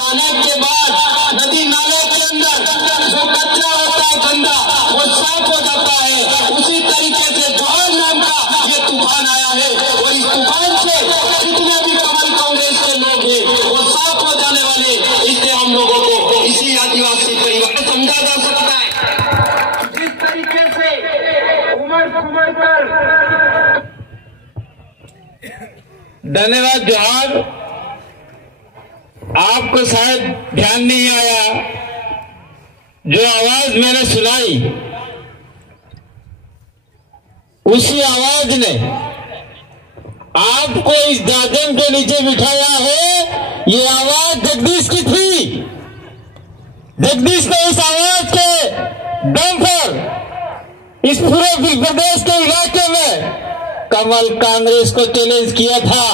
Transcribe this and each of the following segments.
छाने के बाद नदी नाले के अंदर जो कचरा होता है गंदा वो साफ हो जाता है। उसी तरीके से जोहार नाम का ये तूफान आया है और इस तूफान से जितने भी कमल कांग्रेस के लोग हैं वो साफ हो जाने वाले। इससे हम लोगों को इसी आदिवासी परिवार समझा जा सकता है। जिस तरीके से उमड़ कर धन्यवाद जोहार। आपको शायद ध्यान नहीं आया, जो आवाज मैंने सुनाई उसी आवाज ने आपको इस दादन के नीचे बिठाया है। ये आवाज जगदीश की थी। जगदीश ने इस आवाज के दम पर इस पूरे प्रदेश के इलाके में कमल कांग्रेस को चैलेंज किया था।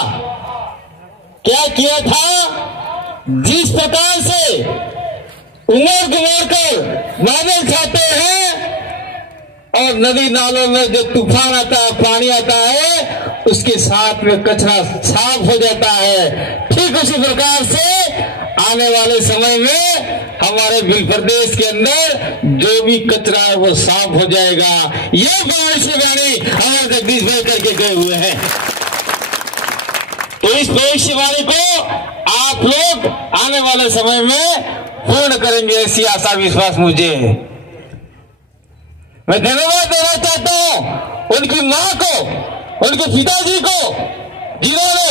क्या किया था? जिस प्रकार से उमड़ कर बादल छाते हैं और नदी नालों में जो तूफान आता है, पानी आता है, उसके साथ में कचरा साफ हो जाता है। ठीक उसी प्रकार से आने वाले समय में हमारे भिल प्रदेश के अंदर जो भी कचरा है वो साफ हो जाएगा। यह भविष्यवाणी हमारे जगदीश भाई करके गए हुए हैं। तो इस भविष्यवाणी को आप लोग आने वाले समय में पूर्ण करेंगे, ऐसी आशा विश्वास मुझे है। मैं धन्यवाद देना चाहता हूं उनकी मां को, उनके पिताजी को, जिन्होंने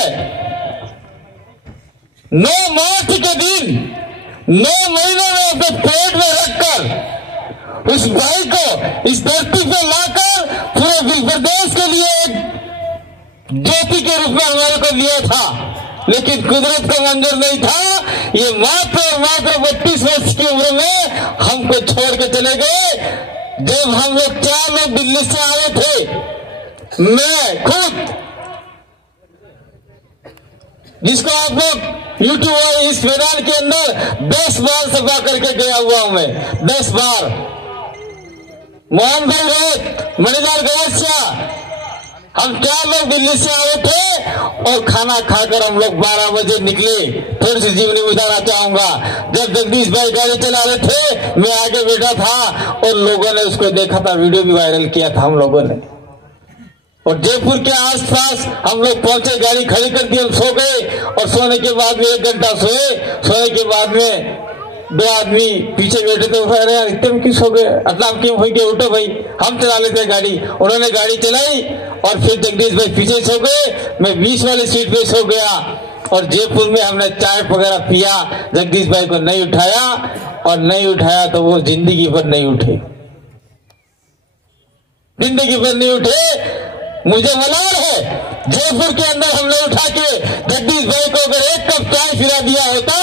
9 मार्च के दिन 9 महीनों में अपने पेट में रखकर उस भाई को इस धरती पे लाकर पूरे भिल प्रदेश के लिए एक ज्योति के रूप में हमारे को लिया था। लेकिन कुदरत को मंजूर नहीं था। ये मात्र 32 वर्ष की उम्र में हमको छोड़ के चले गए। जब हम लोग 4 लोग दिल्ली से आए थे, मैं खुद, जिसको आप लोग यूट्यूब और इस मैदान के अंदर 10 बार सभा करके गया हुआ हूं मैं, 10 बार। मोहन भाई रोहित, मणिलाल गवैया, हम 4 लोग दिल्ली से आए थे और खाना खाकर हम लोग 12 बजे निकले। थोड़ी सी जीवनी बताना चाहूंगा। जब जगदीश भाई गाड़ी चला रहे थे, मैं आगे बैठा था और लोगों ने उसको देखा था, वीडियो भी वायरल किया था हम लोगों ने। और जयपुर के आसपास हम लोग पहुंचे, गाड़ी खड़ी कर दी, हम सो गए और सोने के बाद में 1 घंटा सोए। सोने के बाद में 2 आदमी पीछे बैठे थे, कह रहे इतने क्यों सो गए, अतलाम क्यों हो गए, उठो भाई, हम चला लेते गाड़ी। उन्होंने गाड़ी चलाई और फिर जगदीश भाई पीछे सो गए, मैं 20 वाली सीट पे सो गया। और जयपुर में हमने चाय वगैरह पिया, जगदीश भाई को नहीं उठाया, और नहीं उठाया तो वो जिंदगी भर नहीं उठे, जिंदगी भर नहीं उठे। मुझे मलाल है, जयपुर के अंदर हमने उठा के जगदीश भाई को अगर 1 कप चाय पिला दिया होता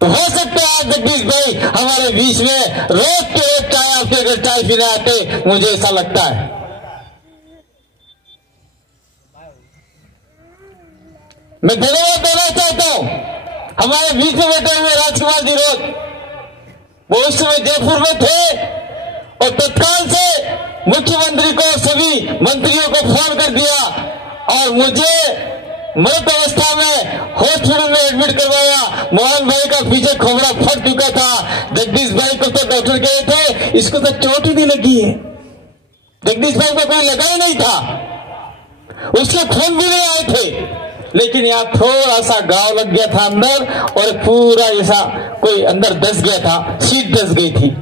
तो हो सकता है आज जगदीश भाई हमारे बीच में रोज के एक चाय आपके अगर चाय पीने आते, मुझे ऐसा लगता है। मैं धन्यवाद देना चाहता हूं हमारे बीच में बैठे हुए राजकुमार जी रोज, वो उस समय जयपुर में थे और तत्काल से मुख्यमंत्री को, सभी मंत्रियों को फोन कर दिया और मुझे मृत अवस्था में हॉस्पिटल में एडमिट करवाया। मोहन भाई का पीछे खोपड़ा फट चुका था। जगदीश भाई को तो डॉक्टर गए थे, इसको तो चोट ही नहीं लगी है। जगदीश भाई को कोई लगा ही नहीं था, उसके खून भी नहीं आए थे, लेकिन यहाँ थोड़ा सा घाव लग गया था अंदर और पूरा ऐसा कोई अंदर धस गया था, सीट धस गई थी।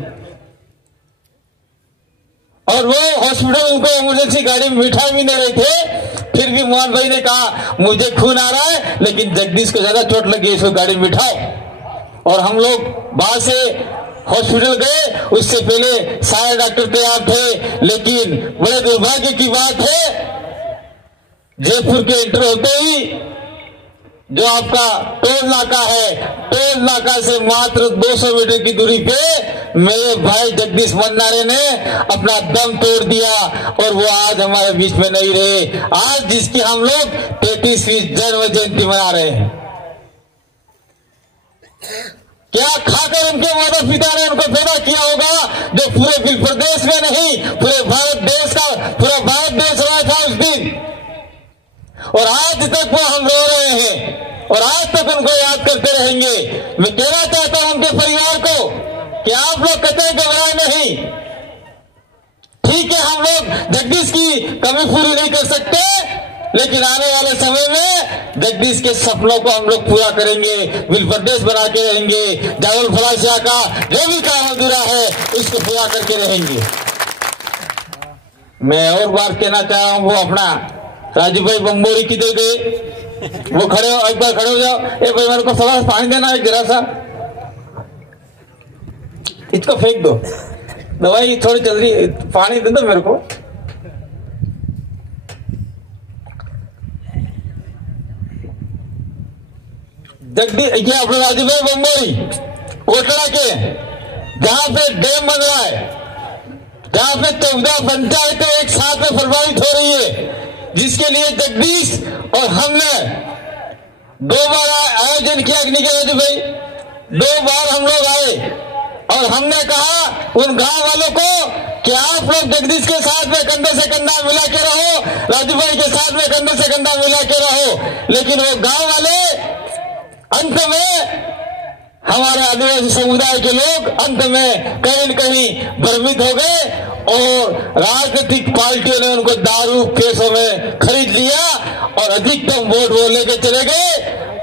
और वो हॉस्पिटल उनको इमरजेंसी गाड़ी में बिठा भी नहीं रहे थे। फिर भी मोहन भाई ने कहा मुझे खून आ रहा है, लेकिन जगदीश को ज्यादा चोट लगी, इसको गाड़ी में बिठाओ। और हम लोग बाहर से हॉस्पिटल गए, उससे पहले सारे डॉक्टर तैयार थे। लेकिन बड़े दुर्भाग्य की बात है, जयपुर के एंटर होते ही जो आपका टोल नाका है, टोल नाका से मात्र 200 मीटर की दूरी पे मेरे भाई जगदीश भंडारे ने अपना दम तोड़ दिया और वो आज हमारे बीच में नहीं रहे। आज जिसकी हम लोग 33वीं जन्म जयंती मना रहे हैं, क्या खाकर उनके माता पिता ने उनको पैदा किया होगा, जो पूरे भिल प्रदेश में नहीं पूरे भारत देश का, पूरा भारत देश रहा था उस दिन। और आज तक वो हम रो रहे हैं और आज तक उनको याद करते रहेंगे। मैं कहना चाहता हूं उनके परिवार को कि आप लोग कतई घबराए नहीं। ठीक है, हम लोग जगदीश की कमी पूरी नहीं कर सकते, लेकिन आने वाले समय में जगदीश के सपनों को हम लोग पूरा करेंगे, विल प्रदेश बना के रहेंगे, जावल फलासिया का जो भी काम अधूरा है उसको पूरा करके रहेंगे। मैं और बात कहना चाह रहा हूं, वो अपना राजू भाई बम्बोरी किधर गए? वो खड़े हो, एक बार खड़े हो जाओ। ए भाई मेरे को थोड़ा पानी देना एक जरा सा, इसको फेंक दो, दवाई थोड़ी चल रही, पानी दे दो मेरे को। जगदीश ये अपने राजू भाई बम्बोरी कोटड़ा के, जहां पे डैम बन रहा है, जहां पे 14 पंचायतें एक साथ में प्रभावित हो रही है, जिसके लिए जगदीश और हमने 2 बार आयोजन किया। राजू भाई 2 बार हम लोग आए और हमने कहा उन गांव वालों को कि आप लोग जगदीश के साथ में कंधे से कंधा मिला के रहो, राजू भाई के साथ में कंधे से कंधा मिला के रहो। लेकिन वो गांव वाले अंत में, हमारे आदिवासी समुदाय के लोग अंत में कहीं न कहीं भ्रमित हो गए और राजनीतिक पार्टियों ने उनको दारू केसों में खरीद लिया और अधिकतम वोट वो लेके चले गए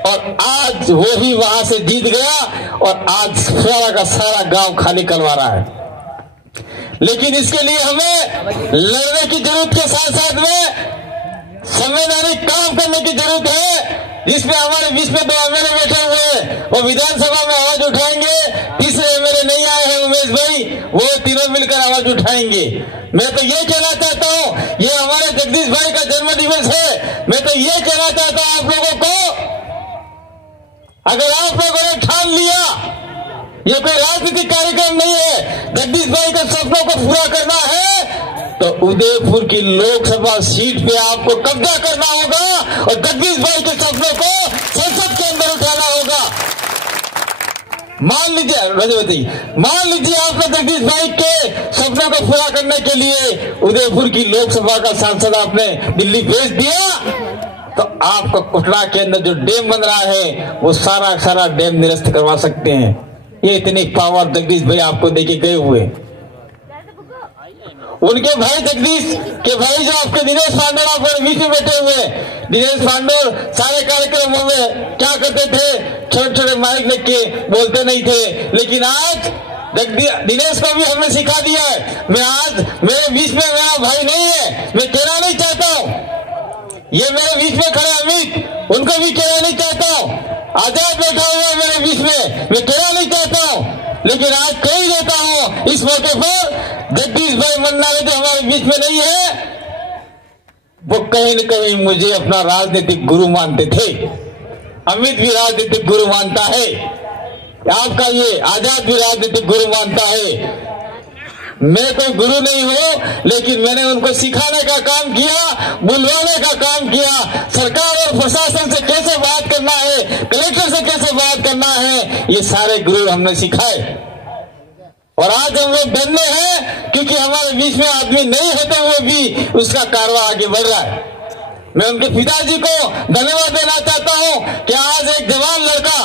और आज वो ही वहां से जीत गया और आज सारा का सारा गांव खाली करवा रहा है। लेकिन इसके लिए हमें लड़ने की जरूरत के साथ साथ में संवैधानिक काम करने की जरूरत है, जिसमें हमारे बीच में 2 एमएलए बैठे हुए हैं, वो विधानसभा में आवाज उठाएंगे। तीसरे एमएलए नहीं आए हैं उमेश भाई, वो तीनों मिलकर आवाज उठाएंगे। मैं तो ये कहना चाहता हूं, ये हमारे जगदीश भाई का जन्म दिवस है। मैं तो ये कहना चाहता हूं आप लोगों को, अगर आप लोगों ने ठान लिया, ये कोई राजनीतिक कार्यक्रम नहीं है, जगदीश भाई के सपनों को पूरा करना है, तो उदयपुर की लोकसभा सीट पे आपको कब्जा करना होगा और जगदीश भाई के सपनों को संसद के अंदर उठाना होगा। मान लीजिए रजवती, मान लीजिए आपने जगदीश भाई के सपनों को पूरा करने के लिए उदयपुर की लोकसभा का सांसद आपने दिल्ली भेज दिया, तो आपका कोटड़ा के अंदर जो डैम बन रहा है वो सारा डैम निरस्त करवा सकते हैं। ये इतनी पावर जगदीश भाई आपको देके गए हुए। उनके भाई जगदीश के भाई जो आपके दिनेश पांडे आपके बीच में बैठे हुए, दिनेश पांडे सारे कार्यक्रमों में क्या करते थे, छोटे छोटे माइक लेके के बोलते नहीं थे, लेकिन आज दिनेश को भी हमने सिखा दिया है। मैं आज मेरे बीच में मेरा भाई नहीं है, मैं कहना नहीं चाहता हूँ, ये मेरे बीच में खड़े अमित, उनको भी कहना नहीं चाहता हूँ, आजाद बैठा हुआ है मेरे बीच में, मैं कहना नहीं चाहता हूँ, लेकिन आज कह देता हूँ इस मौके पर, जगदीश भाई मन्नारे जो हमारे बीच में नहीं है, वो कहीं न कहीं मुझे अपना राजनीतिक गुरु मानते थे। अमित भी राजनीतिक गुरु मानता है, आपका ये आजाद भी राजनीतिक गुरु मानता है। मैं कोई गुरु नहीं हूं, लेकिन मैंने उनको सिखाने का काम किया, बुलवाने का काम किया, सरकार और प्रशासन से कैसे बात करना है, कलेक्टर से कैसे बात करना है, ये सारे गुरु हमने सिखाए। और आज हम लोग डरने हैं क्योंकि हमारे बीच में आदमी नहीं होते हुए भी उसका कारवा आगे बढ़ रहा है। मैं उनके पिताजी को धन्यवाद देना चाहता हूं कि आज एक जवान लड़का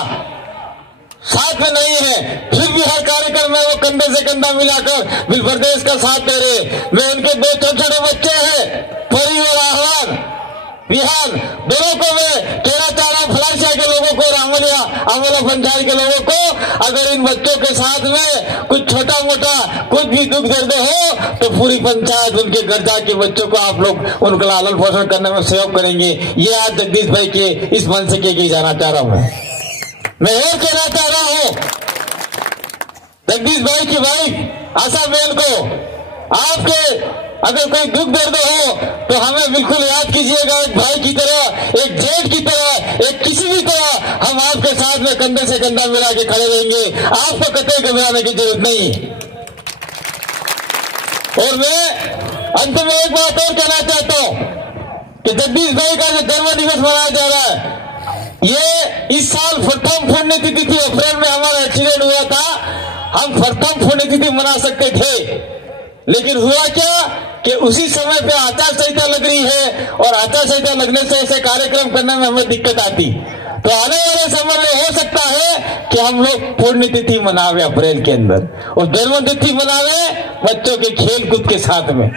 साथ में नहीं है, फिर भी हर कार्यक्रम में वो कंधे से कंधा मिलाकर बिल प्रदेश का साथ दे रहे। मैं उनके 2 छोटे छोटे बच्चे हैं, परी और आहवान विहान, दोनों को मैं कहना चाह रहा हूँ, फलासिया के लोगों को और आमोला पंचायत के लोगों को, अगर इन बच्चों के साथ में कुछ छोटा मोटा कुछ भी दुख दर्द हो तो पूरी पंचायत उनके घर जाके बच्चों को आप लोग उनका लालन पोषण करने में सहयोग करेंगे। ये आज जगदीश भाई के इस मन से के जाना चाह रहा हूँ। मैं और कहना चाह रहा हूँ जगदीश भाई की वाइफ आशा बहन को, आपके अगर कोई दुख दर्द हो तो हमें बिल्कुल याद कीजिएगा, एक भाई की तरह, एक जेठ की तरह, एक किसी भी तरह हम आपके साथ में कंधे से कंधा मिला के खड़े रहेंगे। आपको कतई घबराने की जरूरत नहीं। और मैं अंत में एक बात और कहना चाहता हूं कि जगदीश भाई का जो जन्म दिवस मनाया जा रहा है, ये इस साल प्रथम पुण्यतिथि थी, अप्रैल में हमारा एक्सीडेंट हुआ था, हम प्रथम पुण्यतिथि मना सकते थे, लेकिन हुआ क्या कि उसी समय पे आचार संहिता लग रही है और आचार संहिता लगने से ऐसे कार्यक्रम करने में हमें दिक्कत आती। तो आने वाले समय में हो सकता है कि हम लोग पुण्यतिथि मनावे अप्रैल के अंदर और जन्मतिथि मनावे बच्चों के खेल कूद के साथ में।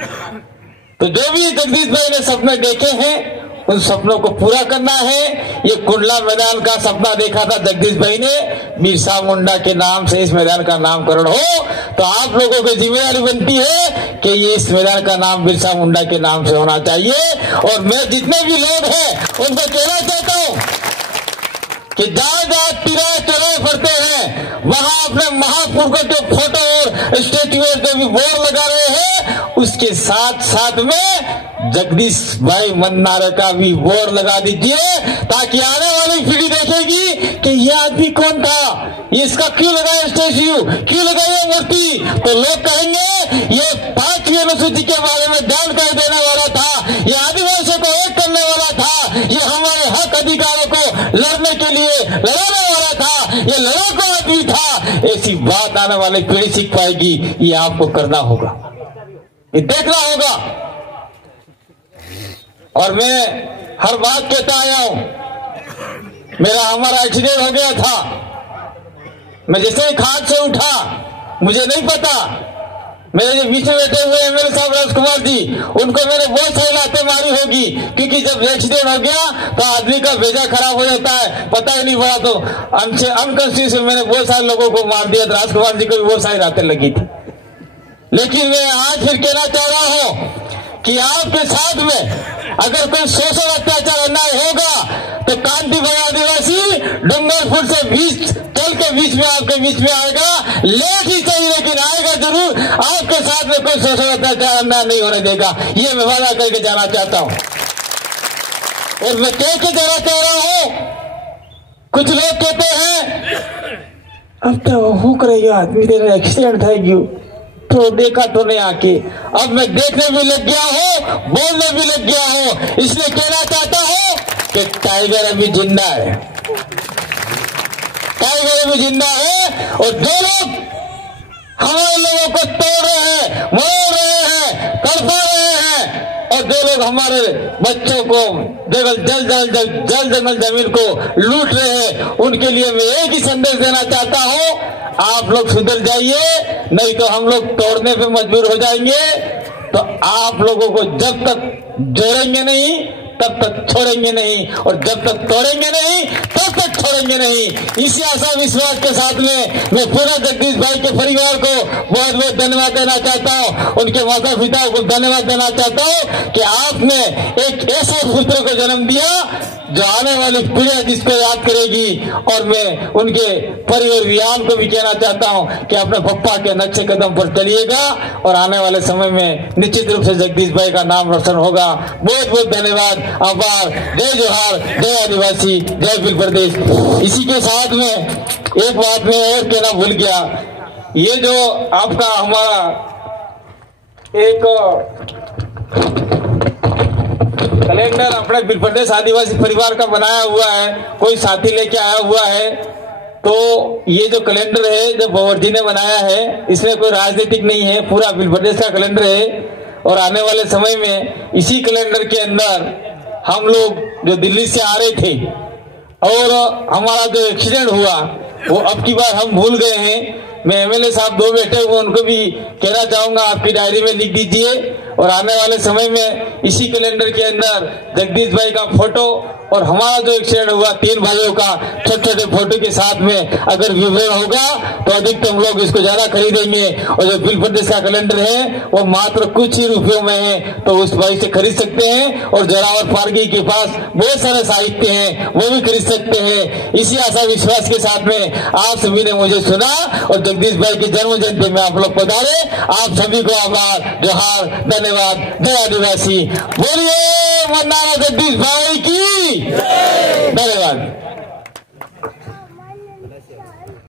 तो जो भी जगदीश भाई ने सपने देखे हैं उन सपनों को पूरा करना है। ये कुंडला मैदान का सपना देखा था जगदीश भाई ने, बिरसा मुंडा के नाम से इस मैदान का नामकरण हो, तो आप लोगों की जिम्मेदारी बनती है कि ये इस मैदान का नाम बिरसा मुंडा के नाम से होना चाहिए। और मैं जितने भी लोग हैं उनको कहना चाहता हूँ कि जहाँ जहाँ तिराए चौराहे फरते हैं वहां अपने महापुरुषों के फोटो और स्टेच्यू जो भी बोर्ड लगा रहे हैं उसके साथ साथ में जगदीश भाई मन्नारे का भी बोर्ड लगा दीजिए, ताकि आने वाली पीढ़ी देखेगी कि ये आदमी कौन था, ये इसका क्यों लगाया स्टेच्यू, क्यों लगाया मूर्ति। तो लोग कहेंगे ये 5वीं अनुसूची के बारे में जानकारी देने वाला था, ये आदिवासियों को एक करने वाला था, ये हमारे हक अधिकारों को लड़ने के लिए लड़ाने वाला था, ये लड़ाकू आदमी था। ऐसी बात आने वाली पीढ़ी सीख पाएगी। ये आपको करना होगा, ये देखना होगा। और मैं हर बात कहता आया हूं, हमारा एक्सीडेंट हो गया था, मैं जैसे ही खाट से उठा, मुझे नहीं पता, मेरे जो बीच में बैठे हुए एमएलए साहब राजकुमार जी, उनको मैंने बहुत सारी लातें मारी होगी, क्योंकि जब एक्सीडेंट हो गया तो आदमी का भेजा खराब हो जाता है, पता ही नहीं पड़ा, तो अनकॉन्शियस मैंने बहुत सारे लोगों को मार दिया। राजकुमार जी को भी बहुत सारी लातें लगी थी। लेकिन मैं आज फिर कहना चाह रहा हूं कि आपके साथ में अगर कोई शोषण अत्याचार अन्याय होगा तो कांति भाई आदिवासी डूंगरपुर से चल के बीच में आपके बीच में आएगा, लेट ही सही लेकिन आएगा जरूर। आपके साथ में कोई शोषण अत्याचार अन्याय नहीं होने देगा, ये मैं वादा करके जाना चाहता हूं। और मैं कह के जाना चाह रहा हूं, कुछ लोग कहते हैं अब तो वो करेगा आदमी तेरा एक्सीडेंट था क्यों, तो देखा तो नहीं आके। अब मैं देखने भी लग गया हूँ, बोलने भी लग गया हूँ, इसलिए कहना चाहता हूँ कि टाइगर अभी जिंदा है, टाइगर अभी जिंदा है। और जो लोग हमारे लोगों को तोड़ रहे हैं, मोड़ रहे हैं, तड़पा रहे हैं, और जो लोग हमारे बच्चों को जल जंगल जमीन को लूट रहे हैं, उनके लिए मैं एक ही संदेश देना चाहता हूँ, आप लोग सुधर जाइए, नहीं तो हम लोग तोड़ने पे मजबूर हो जाएंगे। तो आप लोगों को जब तक जोड़ेंगे नहीं तब तक छोड़ेंगे नहीं, और जब तक तोड़ेंगे नहीं तब तक छोड़ेंगे नहीं। इसी आशा विश्वास के साथ में मैं पूरा जगदीश भाई के परिवार को बहुत बहुत धन्यवाद देना चाहता हूँ, उनके माता पिता को धन्यवाद देना चाहता हूँ कि आपने एक ऐसे पुत्र को जन्म दिया जो आने वाली पीढ़ी जिसको याद करेगी। और मैं उनके परिवार को भी कहना चाहता हूँ कि अपने पप्पा के नक्शे कदम पर चलिएगा और आने वाले समय में निश्चित रूप से जगदीश भाई का नाम रोशन होगा। बहुत बहुत धन्यवाद, आभार, जय जोहार, जय आदिवासी, जय बिल प्रदेश। इसी के साथ में एक बात मैं और कहना भूल गया, ये जो आपका हमारा एक कैलेंडर अपने बिल प्रदेश आदिवासी परिवार का बनाया हुआ है, कोई साथी लेके आया हुआ है, तो ये जो कैलेंडर है जो भंवर जी ने बनाया है, इसमें कोई राजनीतिक नहीं है, पूरा बिल प्रदेश का कैलेंडर है। और आने वाले समय में इसी कैलेंडर के अंदर हम लोग जो दिल्ली से आ रहे थे और हमारा जो एक्सीडेंट हुआ वो अब की बार हम भूल गए हैं। मैं एमएलए साहब 2 बैठे हुए, उनको भी कहना चाहूंगा आपकी डायरी में लिख दीजिए। और आने वाले समय में इसी कैलेंडर के अंदर जगदीश भाई का फोटो और हमारा जो एक्सीडेंट हुआ 3 भाइयों का छोटे छोटे फोटो के साथ में अगर विवरण होगा तो अधिकतम लोग इसको ज्यादा खरीदेंगे। और जो बिल प्रदेश का कैलेंडर है वो मात्र कुछ ही रुपयों में है, तो उस भाई से खरीद सकते हैं। और जरावर पारगी के पास बहुत सारे साहित्य हैं, वो भी खरीद सकते हैं। इसी आशा विश्वास के साथ में आप सभी ने मुझे सुना और जगदीश भाई की जन्म जयंती में आप लोग पधारे। आप सभी को आभार, जोहार, धन्यवाद, जय आदिवासी। बोलिए मन्नारा जगदीश भाई की धन्यवाद।